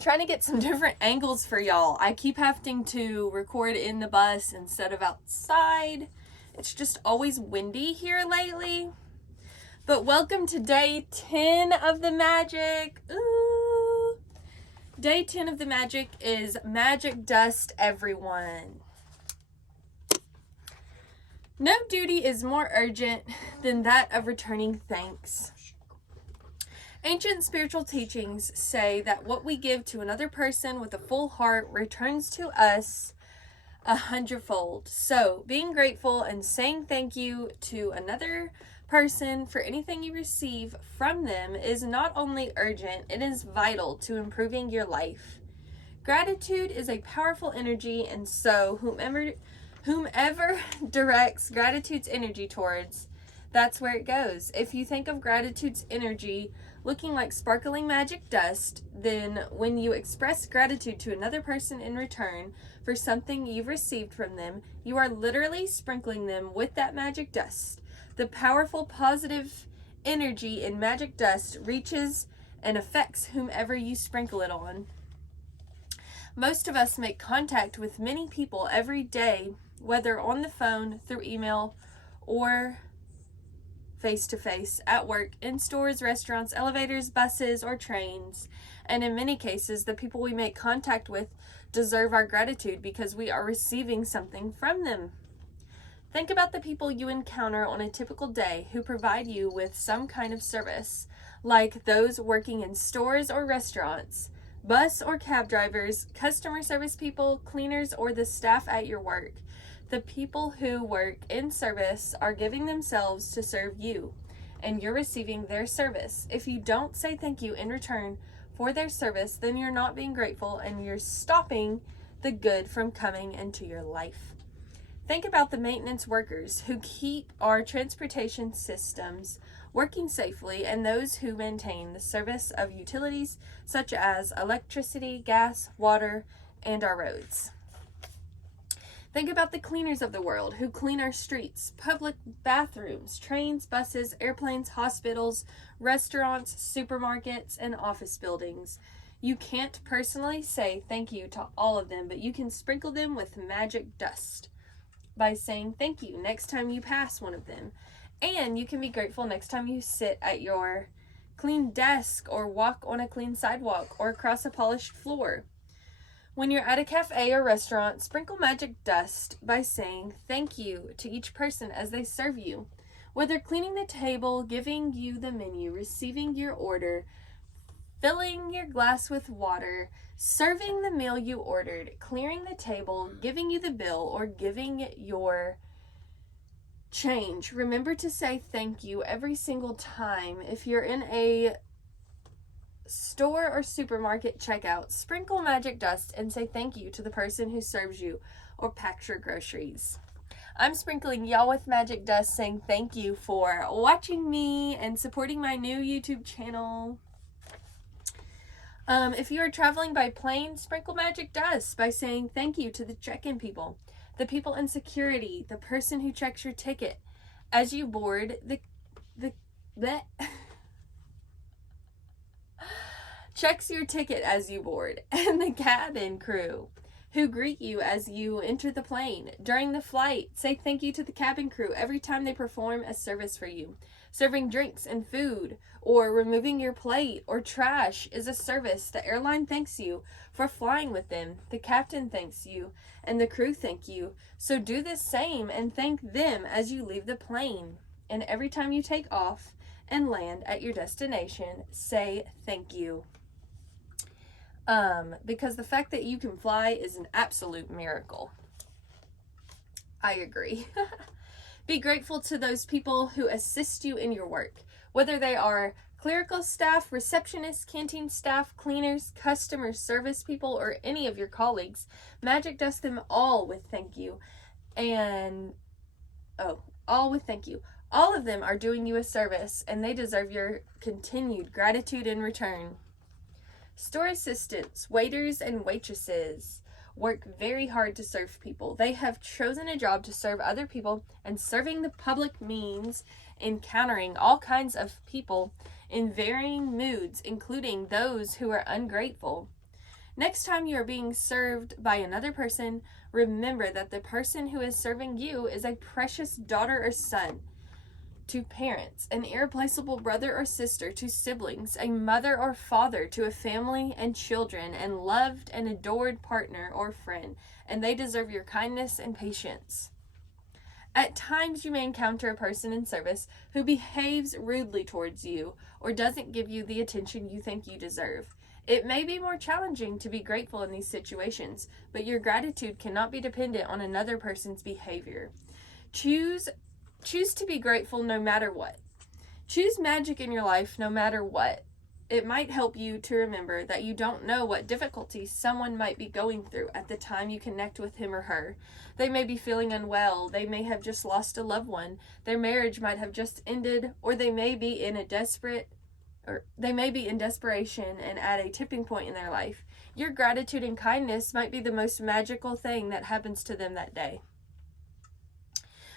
trying to get some different angles for y'all. I keep having to record in the bus instead of outside. It's just always windy here lately. But welcome to day 10 of the magic. Ooh. Day 10 of the magic is magic dust, everyone. No duty is more urgent than that of returning thanks. Ancient spiritual teachings say that what we give to another person with a full heart returns to us 100-fold. So, being grateful and saying thank you to another person for anything you receive from them is not only urgent, it is vital to improving your life. Gratitude is a powerful energy, and so whomever directs gratitude's energy towards, that's where it goes. If you think of gratitude's energy looking like sparkling magic dust, then when you express gratitude to another person in return for something you've received from them, you are literally sprinkling them with that magic dust. The powerful positive energy in magic dust reaches and affects whomever you sprinkle it on. Most of us make contact with many people every day, whether on the phone, through email, or face-to-face, at work, in stores, restaurants, elevators, buses, or trains. And in many cases, the people we make contact with deserve our gratitude because we are receiving something from them. Think about the people you encounter on a typical day who provide you with some kind of service, like those working in stores or restaurants, bus or cab drivers, customer service people, cleaners, or the staff at your work. The people who work in service are giving themselves to serve you, and you're receiving their service. If you don't say thank you in return for their service, then you're not being grateful and you're stopping the good from coming into your life. Think about the maintenance workers who keep our transportation systems working safely and those who maintain the service of utilities such as electricity, gas, water, and our roads. Think about the cleaners of the world who clean our streets, public bathrooms, trains, buses, airplanes, hospitals, restaurants, supermarkets, and office buildings. You can't personally say thank you to all of them, but you can sprinkle them with magic dust by saying thank you next time you pass one of them. And you can be grateful next time you sit at your clean desk or walk on a clean sidewalk or across a polished floor. When you're at a cafe or restaurant, sprinkle magic dust by saying thank you to each person as they serve you. Whether cleaning the table, giving you the menu, receiving your order, filling your glass with water, serving the meal you ordered, clearing the table, giving you the bill, or giving your change, remember to say thank you every single time. If you're in a store or supermarket checkout, sprinkle magic dust and say thank you to the person who serves you or packs your groceries. I'm sprinkling y'all with magic dust, saying thank you for watching me and supporting my new YouTube channel. If you are traveling by plane, sprinkle magic dust by saying thank you to the check-in people, the people in security, the person who checks your ticket as you board, checks your ticket as you board, and the cabin crew who greet you as you enter the plane. During the flight, say thank you to the cabin crew every time they perform a service for you. Serving drinks and food or removing your plate or trash is a service. The airline thanks you for flying with them. The captain thanks you and the crew thank you. So do the same and thank them as you leave the plane. And every time you take off and land at your destination, say thank you. Because the fact that you can fly is an absolute miracle. I agree. Be grateful to those people who assist you in your work, whether they are clerical staff, receptionists, canteen staff, cleaners, customer service people, or any of your colleagues. Magic dust them all with thank you. All with thank you. All of them are doing you a service, and they deserve your continued gratitude in return. Store assistants, waiters, and waitresses work very hard to serve people. They have chosen a job to serve other people, and serving the public means encountering all kinds of people in varying moods, including those who are ungrateful. Next time you are being served by another person, remember that the person who is serving you is a precious daughter or son to parents, an irreplaceable brother or sister to siblings, a mother or father to a family and children, and loved and adored partner or friend, and they deserve your kindness and patience. At times, you may encounter a person in service who behaves rudely towards you or doesn't give you the attention you think you deserve. It may be more challenging to be grateful in these situations, but your gratitude cannot be dependent on another person's behavior. Choose to be grateful no matter what. Choose magic in your life no matter what. It might help you to remember that you don't know what difficulties someone might be going through at the time you connect with him or her. They may be feeling unwell, they may have just lost a loved one, their marriage might have just ended, or they may be in desperation and at a tipping point in their life. Your gratitude and kindness might be the most magical thing that happens to them that day.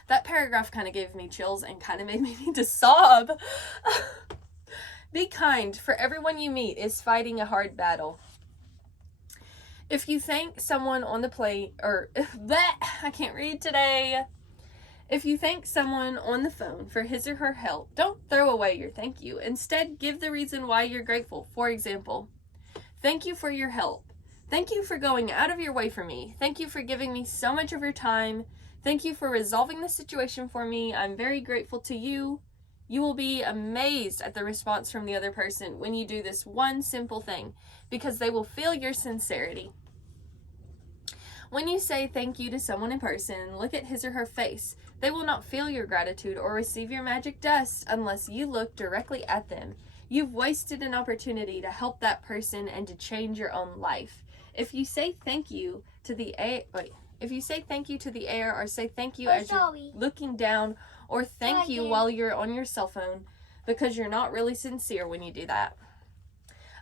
That paragraph kind of gave me chills and kind of made me need to sob. Be kind, for everyone you meet is fighting a hard battle. If you thank someone on the plane, I can't read today. If you thank someone on the phone for his or her help, don't throw away your thank you. Instead, give the reason why you're grateful. For example, thank you for your help. Thank you for going out of your way for me. Thank you for giving me so much of your time. Thank you for resolving the situation for me. I'm very grateful to you. You will be amazed at the response from the other person when you do this one simple thing, because they will feel your sincerity. When you say thank you to someone in person, look at his or her face. They will not feel your gratitude or receive your magic dust unless you look directly at them. You've wasted an opportunity to help that person and to change your own life. If you say thank you to the air, or say thank you as you're looking down, or thank you while you're on your cell phone, because you're not really sincere when you do that.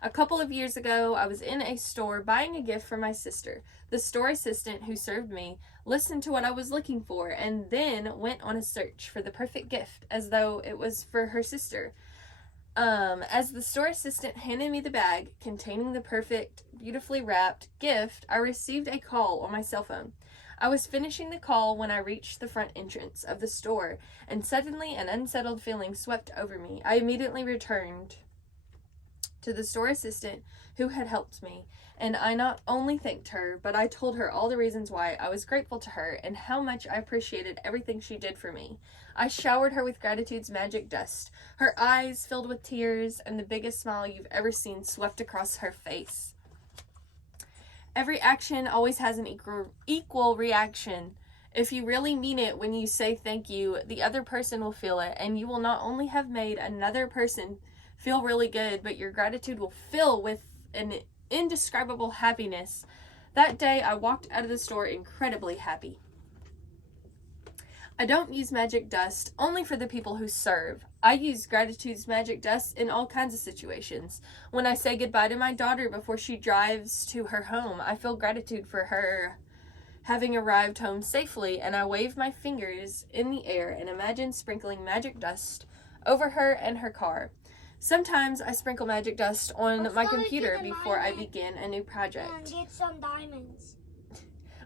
A couple of years ago, I was in a store buying a gift for my sister. The store assistant who served me listened to what I was looking for and then went on a search for the perfect gift as though it was for her sister. As the store assistant handed me the bag containing the perfect, beautifully wrapped gift, I received a call on my cell phone. I was finishing the call when I reached the front entrance of the store, and suddenly an unsettled feeling swept over me. I immediately returned to the store assistant who had helped me, and I not only thanked her, but I told her all the reasons why I was grateful to her and how much I appreciated everything she did for me. I showered her with gratitude's magic dust. Her eyes filled with tears, and the biggest smile you've ever seen swept across her face. Every action always has an equal reaction. If you really mean it when you say thank you, the other person will feel it, and you will not only have made another person feel really good, but your gratitude will fill with an indescribable happiness. That day, I walked out of the store incredibly happy. I don't use magic dust only for the people who serve. I use gratitude's magic dust in all kinds of situations. When I say goodbye to my daughter before she drives to her home, I feel gratitude for her having arrived home safely, and I wave my fingers in the air and imagine sprinkling magic dust over her and her car. Sometimes I sprinkle magic dust on my computer before I begin a new project. And get some diamonds.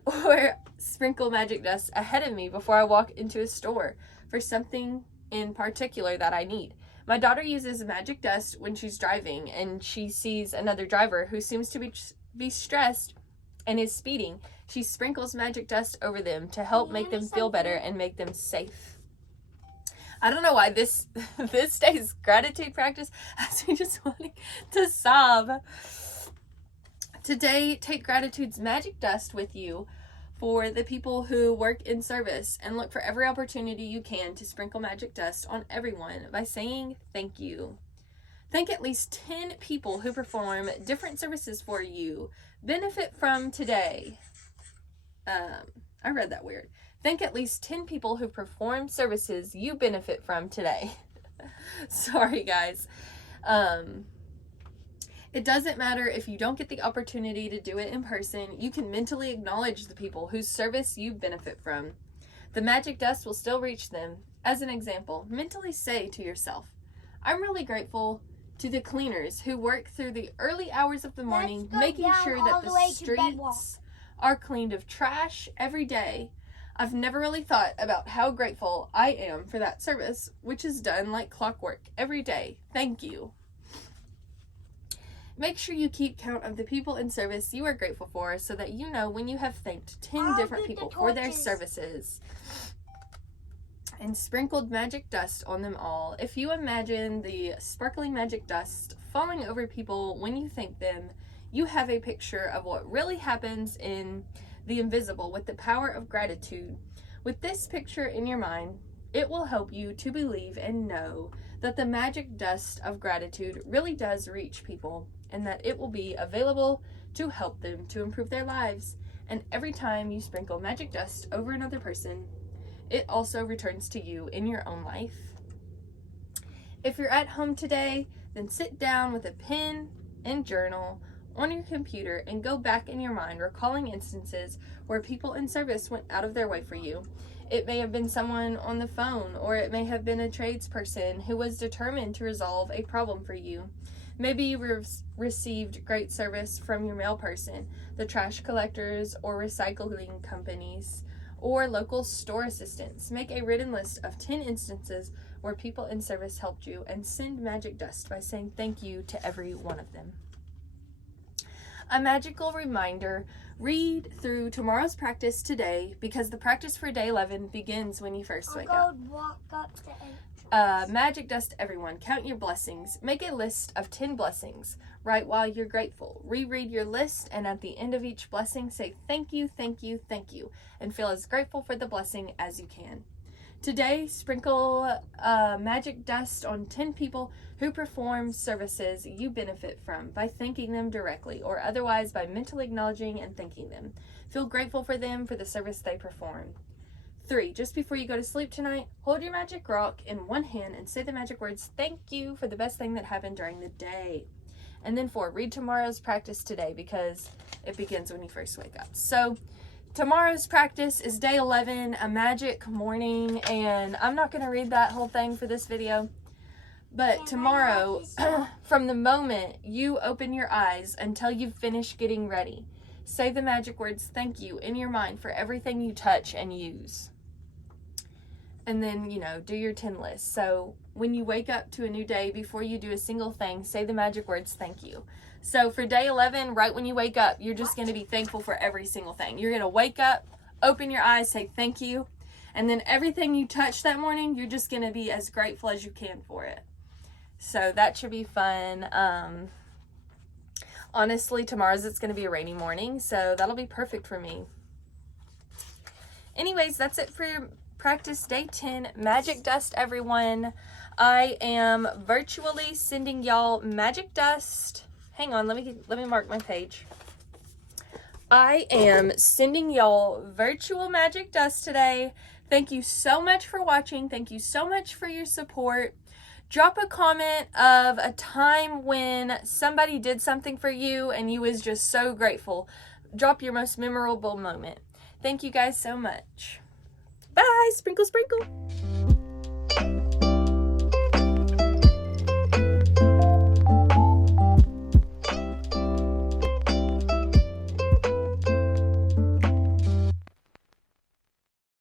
Or sprinkle magic dust ahead of me before I walk into a store for something in particular that I need. My daughter uses magic dust when she's driving and she sees another driver who seems to be stressed and is speeding. She sprinkles magic dust over them to help make them feel better and make them safe. I don't know why this day's gratitude practice has me just wanting to sob. Today, take gratitude's magic dust with you for the people who work in service, and look for every opportunity you can to sprinkle magic dust on everyone by saying thank you. Thank at least 10 people who perform different services for you. Benefit from today. I read that weird. Thank at least 10 people who perform services you benefit from today. Sorry, guys. It doesn't matter if you don't get the opportunity to do it in person. You can mentally acknowledge the people whose service you benefit from. The magic dust will still reach them. As an example, mentally say to yourself, I'm really grateful To the cleaners who work through the early hours of the morning, Let's go making down sure all that the way the to Bedwalk. streets are cleaned of trash every day. I've never really thought about how grateful I am for that service, which is done like clockwork every day. Thank you. Make sure you keep count of the people in service you are grateful for so that you know when you have thanked 10 I'll different do the people for their torches. services and sprinkled magic dust on them all. If you imagine the sparkling magic dust falling over people when you thank them, you have a picture of what really happens in the invisible with the power of gratitude. With this picture in your mind, it will help you to believe and know that the magic dust of gratitude really does reach people and that it will be available to help them to improve their lives. And every time you sprinkle magic dust over another person, it also returns to you in your own life. If you're at home today, then sit down with a pen and journal on your computer and go back in your mind, recalling instances where people in service went out of their way for you. It may have been someone on the phone, or it may have been a tradesperson who was determined to resolve a problem for you. Maybe you received great service from your mail person, the trash collectors or recycling companies, or local store assistants. Make a written list of 10 instances where people in service helped you and send magic dust by saying thank you to every one of them. A magical reminder, read through tomorrow's practice today because the practice for day 11 begins when you first wake up. Walk up the entrance. Magic dust everyone. Count your blessings. Make a list of 10 blessings. Write while you're grateful. Reread your list, and at the end of each blessing, say thank you, thank you, thank you, and feel as grateful for the blessing as you can. Today, sprinkle magic dust on 10 people who perform services you benefit from by thanking them directly or otherwise by mentally acknowledging and thanking them. Feel grateful for them for the service they perform. 3, just before you go to sleep tonight, hold your magic rock in one hand and say the magic words, thank you, for the best thing that happened during the day. And then 4, read tomorrow's practice today because it begins when you first wake up. So tomorrow's practice is day 11, a magic morning, and I'm not going to read that whole thing for this video. But tomorrow, from the moment you open your eyes until you finish getting ready, say the magic words, thank you, in your mind for everything you touch and use. And then, do your 10 list. So when you wake up to a new day, before you do a single thing, say the magic words, thank you. So for day 11, right when you wake up, you're just going to be thankful for every single thing. You're going to wake up, open your eyes, say thank you. And then everything you touch that morning, you're just going to be as grateful as you can for it. So that should be fun. Honestly, tomorrow's it's going to be a rainy morning, so that'll be perfect for me. Anyways, that's it for your practice day 10. Magic dust, everyone. I am virtually sending y'all magic dust. Hang on, let me mark my page. I am sending y'all virtual magic dust today. Thank you so much for watching. Thank you so much for your support. Drop a comment of a time when somebody did something for you and you was just so grateful. Drop your most memorable moment. Thank you guys so much. Bye. Sprinkle, sprinkle.